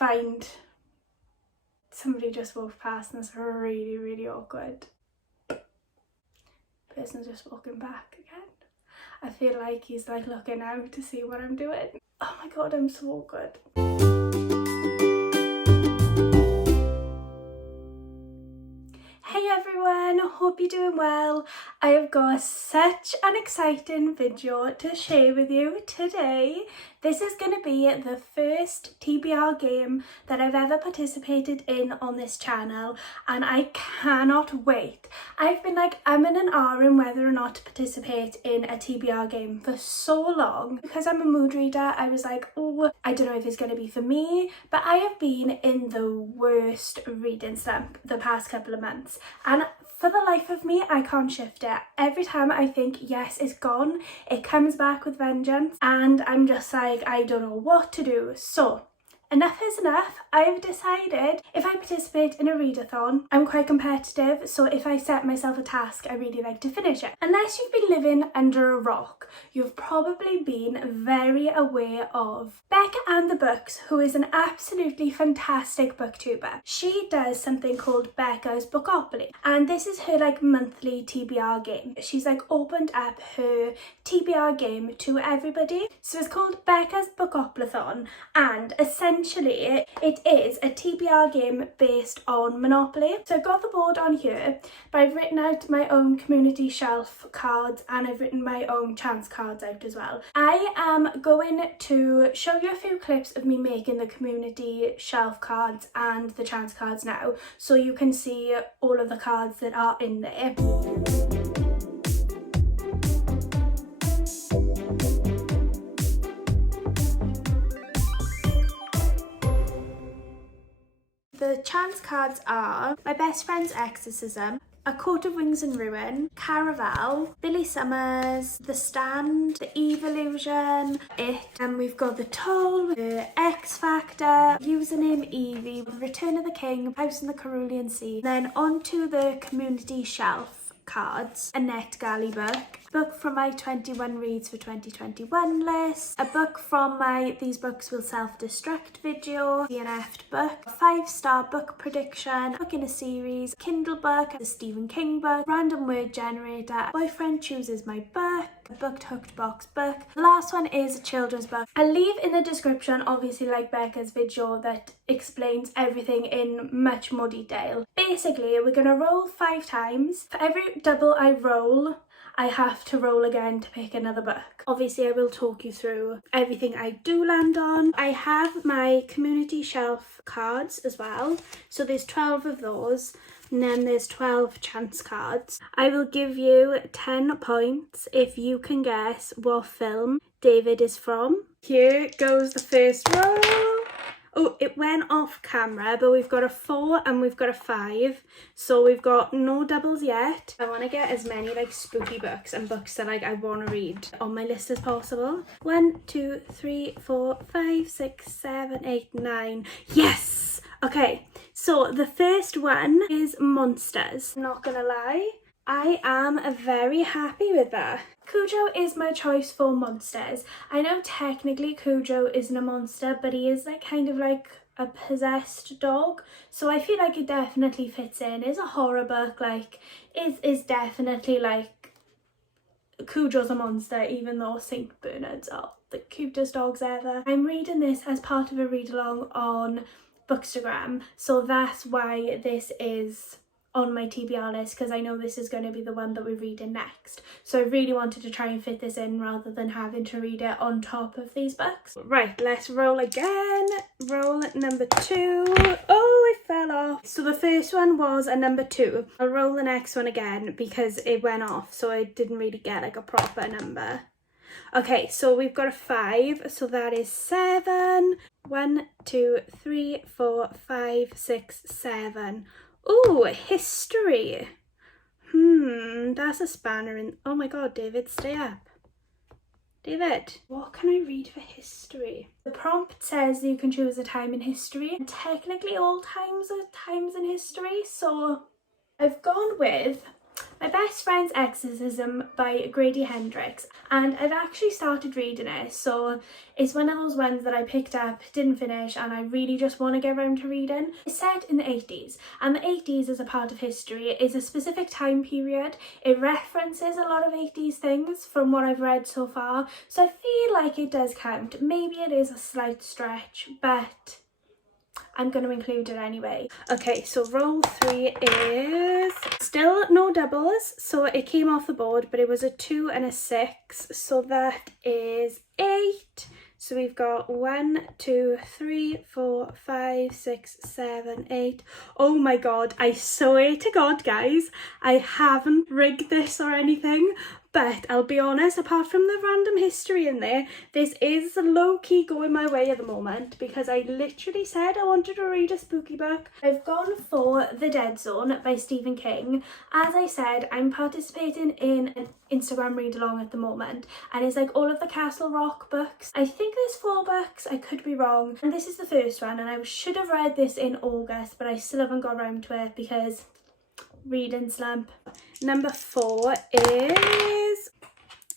find somebody just walked past and it's really, really awkward. Person's just walking back again. I feel like he's like looking out to see what I'm doing. Oh my god, I'm so awkward. Hey everyone, hope you're doing well. I have got such an exciting video to share with you today. This is going to be the first TBR game that I've ever participated in on this channel and I cannot wait. I've been like umming and ahhing whether or not to participate in a TBR game for so long. Because I'm a mood reader, I was like, oh, I don't know if it's going to be for me, but I have been in the worst reading slump the past couple of months. And for the life of me, I can't shift it. Every time I think, yes, it's gone, it comes back with vengeance. And I'm just like, I don't know what to do. So enough is enough. I've decided if I participate in a readathon, I'm quite competitive, so if I set myself a task, I really like to finish it. Unless you've been living under a rock, you've probably been very aware of Becca and the Books, who is an absolutely fantastic booktuber. She does something called Becca's Bookoplathon, and this is her like monthly TBR game. She's like opened up her TBR game to everybody. So it's called Becca's Bookoplathon, and essentially it is a TBR game based on Monopoly. So I've got the board on here, but I've written out my own community shelf cards and I've written my own chance cards out as well. I am going to show you a few clips of me making the community shelf cards and the chance cards now, so you can see all of the cards that are in there. The chance cards are My Best Friend's Exorcism, A Coat of Wings and Ruin, Caraval, Billy Summers, The Stand, The Eve Illusion, It, and we've got The Toll, The X Factor, Username Evie, Return of the King, House in the Carolean Sea, then onto the community shelf cards, a NetGalley book from my 21 reads for 2021 list, a book from my These Books Will Self-Destruct video, DNF'd book, a 5-star book prediction, book in a series, Kindle book, a Stephen King book, random word generator, Boyfriend Chooses My Book, a booked hooked box book. The last one is a children's book. I'll leave in the description, obviously, like Becca's video that explains everything in much more detail. Basically, we're gonna roll 5 times. For every double I roll, I have to roll again to pick another book. Obviously, I will talk you through everything I do land on. I have my community shelf cards as well. So there's 12 of those. And then there's 12 chance cards. I will give you 10 points if you can guess what film David is from. Here goes the first roll. Oh, it went off camera, but we've got a 4 and we've got a 5. So we've got no doubles yet. I want to get as many like spooky books and books that like I want to read on my list as possible. 1, 2, 3, 4, 5, 6, 7, 8, 9. Yes! Okay, so the first one is Monsters. Not gonna lie, I am very happy with that. Cujo is my choice for monsters. I know technically Cujo isn't a monster, but he is like kind of like a possessed dog. So I feel like it definitely fits in. It's a horror book, like is definitely like Cujo's a monster, even though St. Bernards are the cutest dogs ever. I'm reading this as part of a read along on Bookstagram, so that's why this is on my TBR list, because I know this is going to be the one that we're reading next. So I really wanted to try and fit this in rather than having to read it on top of these books. Right, let's roll again. Roll number 2. Oh, it fell off. So the first one was a number 2. I'll roll the next one again because it went off, so I didn't really get like a proper number. Okay, so we've got a 5, so that is 7. 1, 2, 3, 4, 5, 6, 7. Ooh, history. That's a spanner in... Oh my god, David, stay up. David, what can I read for history? The prompt says that you can choose a time in history, and technically all times are times in history, so I've gone with My Best Friend's Exorcism by Grady Hendrix, and I've actually started reading it, so it's one of those ones that I picked up, didn't finish, and I really just want to get around to reading. It's set in the 80s, and the 80s is a part of history. It is a specific time period. It references a lot of 80s things from what I've read so far, so I feel like it does count. Maybe it is a slight stretch, but I'm going to include it anyway. Okay, so roll 3 is still no doubles, so it came off the board, but it was a 2 and a 6, so that is 8. So we've got 1, 2, 3, 4, 5, 6, 7, 8. Oh my god, I swear to god, guys, I haven't rigged this or anything, but I'll be honest, apart from the random history in there, this is low-key going my way at the moment because I literally said I wanted to read a spooky book. I've gone for The Dead Zone by Stephen King. As I said, I'm participating in an Instagram read-along at the moment, and it's like all of the Castle Rock books. I think there's 4 books, I could be wrong, and this is the first one, and I should have read this in August, but I still haven't got around to it because reading slump. Number 4 is,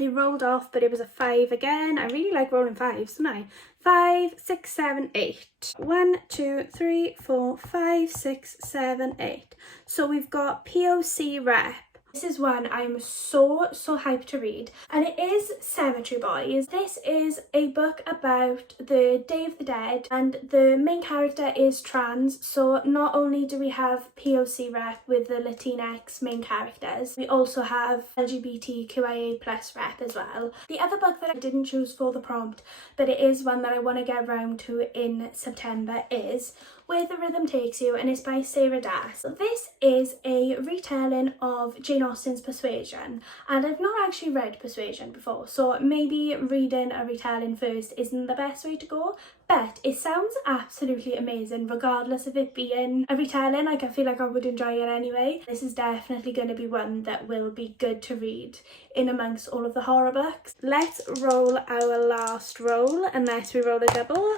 I rolled off, but it was a 5 again. I really like rolling 5s, don't I? 5, 6, 7, 8. 1, 2, 3, 4, 5, 6, 7, 8. So we've got POC Rep. This is one I'm so hyped to read, and it is Cemetery Boys. This is a book about the Day of the Dead, and the main character is trans, so not only do we have POC rep with the Latinx main characters, we also have LGBTQIA plus rep as well. The other book that I didn't choose for the prompt, but it is one that I want to get around to in September, is Where the Rhythm Takes You, and it's by Sarah Das. This is a retelling of Jane Austen's Persuasion, and I've not actually read Persuasion before, so maybe reading a retelling first isn't the best way to go, but it sounds absolutely amazing regardless of it being a retelling. Like, I feel like I would enjoy it anyway. This is definitely going to be one that will be good to read in amongst all of the horror books. Let's roll our last roll, unless we roll a double.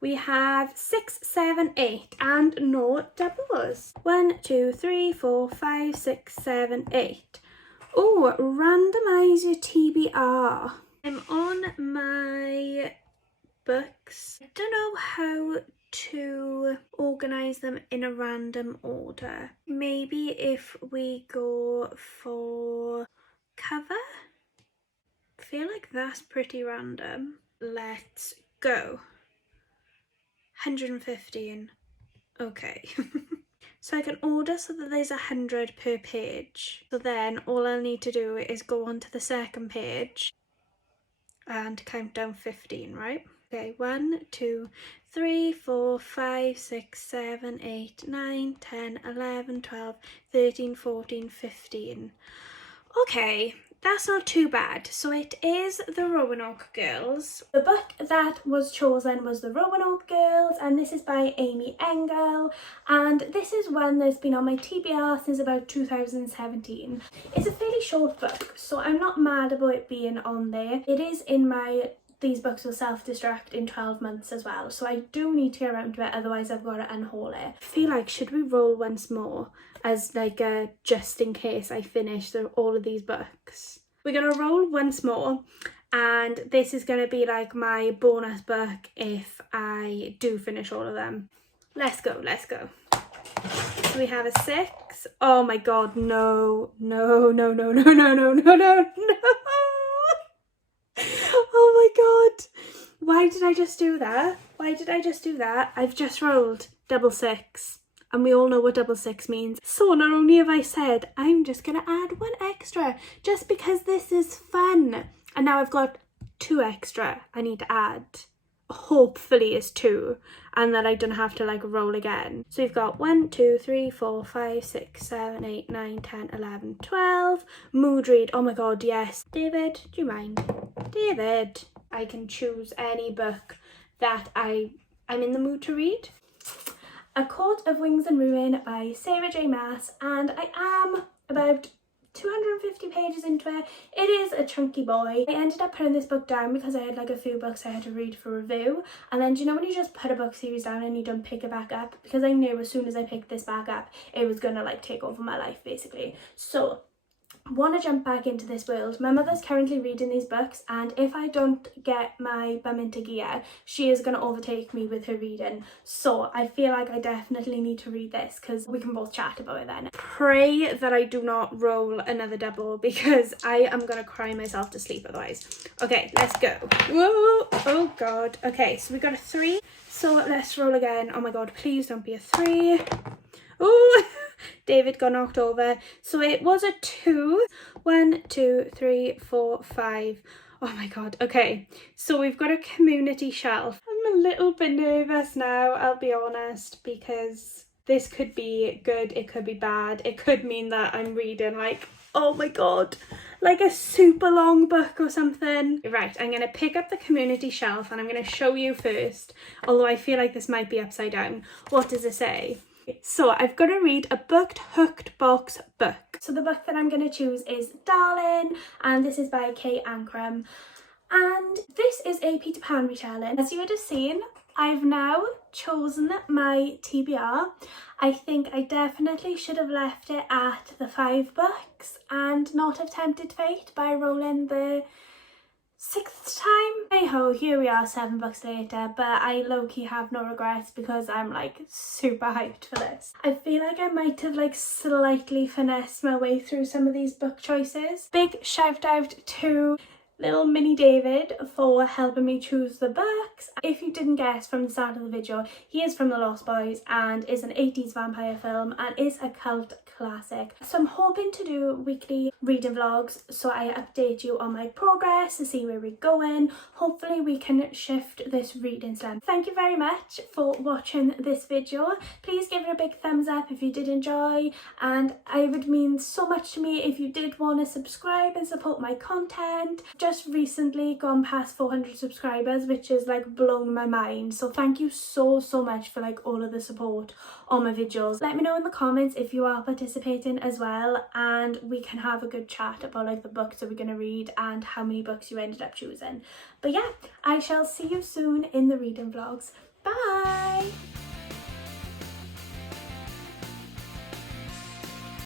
We have 6, 7, 8, and no doubles. 1, 2, 3, 4, 5, 6, 7, 8. Oh, randomise your TBR. I'm on my books. I don't know how to organise them in a random order. Maybe if we go for cover? I feel like that's pretty random. Let's go. 115. Okay. So I can order so that there's 100 per page. So then all I'll need to do is go on to the second page and count down 15, right? Okay, 1, 2, 3, 4, 5, 6, 7, 8, 9, 10, 11, 12, 13, 14, 15. Okay, that's not too bad. So it is the Roanoke Girls. The book that was chosen was the Roanoke Girls, and this is by Amy Engel, and this is one that's been on my TBR since about 2017. It's a fairly short book, so I'm not mad about it being on there. It is in my these books will self-destruct in 12 months as well, so I do need to get around to it, otherwise I've got to unhaul it. I feel like, should we roll once more as like a just in case I finish all of these books? We're gonna roll once more, and this is gonna be like my bonus book if I do finish all of them. Let's go, let's go. So we have a 6. Oh my god, no, no, no, no, no, no, no, no, no, no. Oh my god, why did I just do that? Why did I just do that? I've just rolled double 6, and we all know what double 6 means. So not only have I said I'm just gonna add 1 extra just because this is fun, and now I've got 2 extra I need to add. Hopefully is 2, and that I don't have to like roll again. So we've got 1, 2, 3, 4, 5, 6, 7, 8, 9, 10, 11, 12. Mood read, oh my god, yes. David, do you mind? David, I can choose any book that I'm in the mood to read. A Court of Wings and Ruin by Sarah J Maas, and I am about 250 pages into it. It is a chunky boy. I ended up putting this book down because I had like a few books I had to read for review, and then do you know when you just put a book series down and you don't pick it back up? Because I knew as soon as I picked this back up it was gonna like take over my life basically. So want to jump back into this world. My mother's currently reading these books, and if I don't get my bum into gear, she is going to overtake me with her reading. So I feel like I definitely need to read this because we can both chat about it then. Pray that I do not roll another double because I am going to cry myself to sleep otherwise. Okay, let's go. Whoa, oh god. Okay, so we got a 3. So let's roll again. Oh my god, please don't be a 3. Oh, David got knocked over. So it was a 2. 1, 2, 3, 4, 5. Oh my god. Okay, so we've got a community shelf. I'm a little bit nervous now, I'll be honest, because this could be good, it could be bad. It could mean that I'm reading like, oh my god, like a super long book or something. Right, I'm going to pick up the community shelf and I'm going to show you first, although I feel like this might be upside down. What does it say? So I've got to read a booked hooked box book. So the book that I'm going to choose is Darling, and this is by Kate Ancrum. And this is a Peter Pan retelling. As you would have seen, I've now chosen my TBR. I think I definitely should have left it at the 5 books and not have tempted fate by rolling the 6th time. Hey ho, here we are 7 books later, but I low-key have no regrets because I'm like super hyped for this. I feel like I might have like slightly finessed my way through some of these book choices. Big shout out to little mini David for helping me choose the books. If you didn't guess from the start of the video, he is from The Lost Boys and is an 80s vampire film and is a cult classic. So I'm hoping to do weekly reading vlogs so I update you on my progress to see where we're going. Hopefully we can shift this reading slump. Thank you very much for watching this video. Please give it a big thumbs up if you did enjoy, and it would mean so much to me if you did want to subscribe and support my content. Just recently gone past 400 subscribers, which is like blown my mind, so thank you so much for like all of the support on my videos. Let me know in the comments if you are participating as well, and we can have a good chat about like the books that we're going to read and how many books you ended up choosing. But yeah, I shall see you soon in the reading vlogs. Bye!